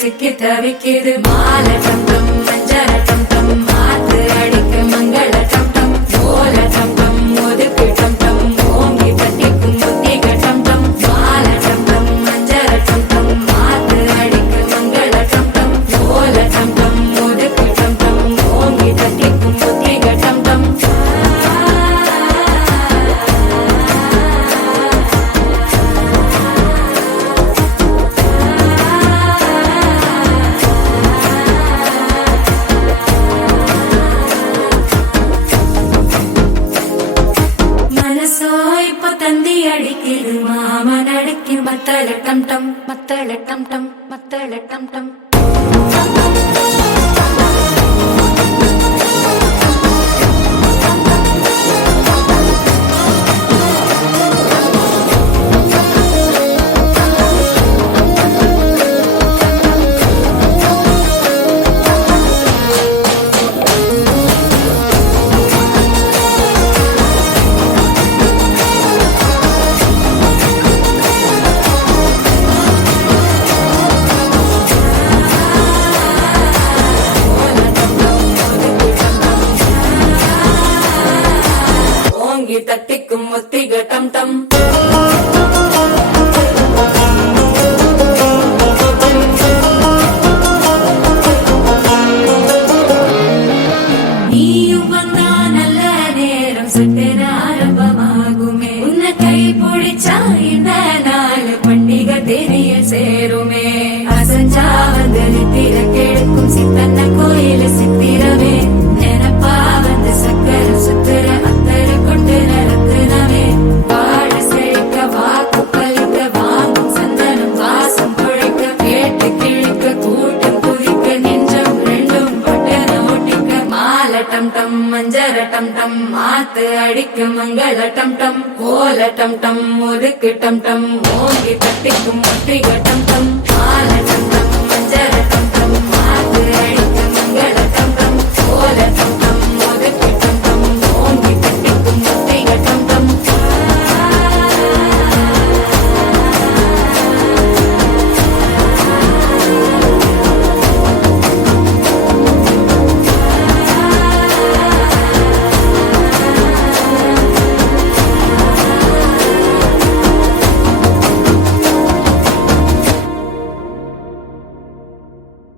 சிக்கி தவிக்குது மால டம் டம் மஞ்சள டம் டம் மாத்து அடிக்க மங்கள டம் டம் ஓல டம் டம் ஒதுக்கு டம் டம் ஓங்கி தட்டிக்கும் புத்திக டம் டம் மால டம் டம் மஞ்சள டம் டம் மாத்து அடிக்க மங்கள டம் டம் ஓல டம் டம் ஒதுக்கு டம் டம் ஓங்கி தட்டிக்கும் புத்திக டம் டம் தந்தி அடிக்குது மாமன் அடிக்கு மத்தள டம் டம் மத்தள டம் டம் மத்தள டம் டம் தட்டிக்கும் முத்திக டம் டம் நீயும் வந்தா நல்ல நேரம் சட்டென ஆரம்பமாகுமே உன்னை கை பிடிச்சா இந்த நாள் பண்டிகை தெரிய சேருமே அசஞ்சா வந்து நித்திர கெடுக்கும் சித்தன்ன கோயில சித்திரமே நினப்பா வந்து சக்கர சுத்துற அத்தர கொண்டு நடத்துனவே வாழ செழிக்க வாக்கு பலிக்க வாங்கும் சந்தனம் வாசம் குழைக்க கேட்டு கிழிக்க கூட்டம் குதிக்க நெஞ்சம் ரெண்டும் பட்டன ஒட்டிக்க மால டம் டம் மஞ்சர டம் டம் மாத்து அடிக்க மங்கள டம் டம் ஓல டம் டம் ஒதுக்கு டம் டம் ஓங்கி தட்டிக்கும் முத்திக டம் டம் மால